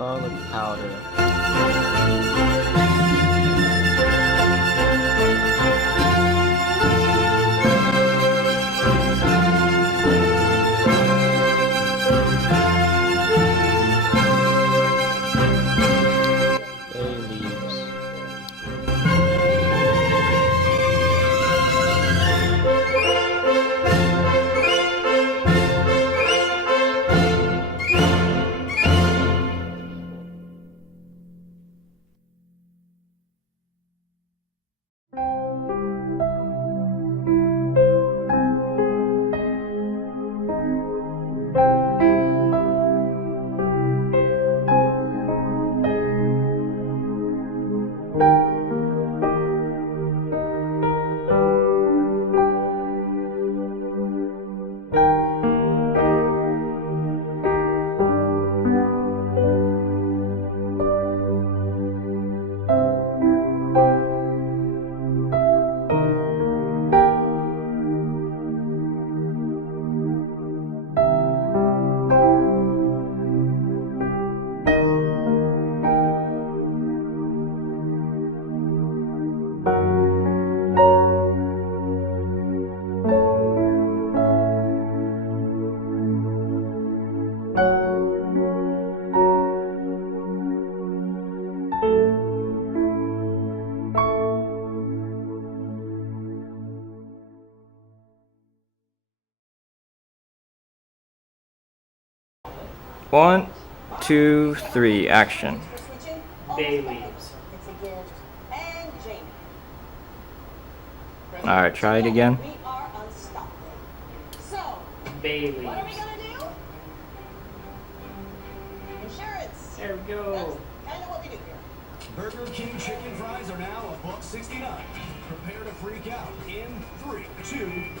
garlic powder. Bay leaves. One, two, three, action. Bay leaves. It's a gift. And Jamie. Alright, try it again. We are unstoppable. So, Bay what are we leaves. gonna do? Insurance. There we go. That's kind of what we do here. Burger King chicken fries are now $1.69. Prepare to freak out in 3, 2,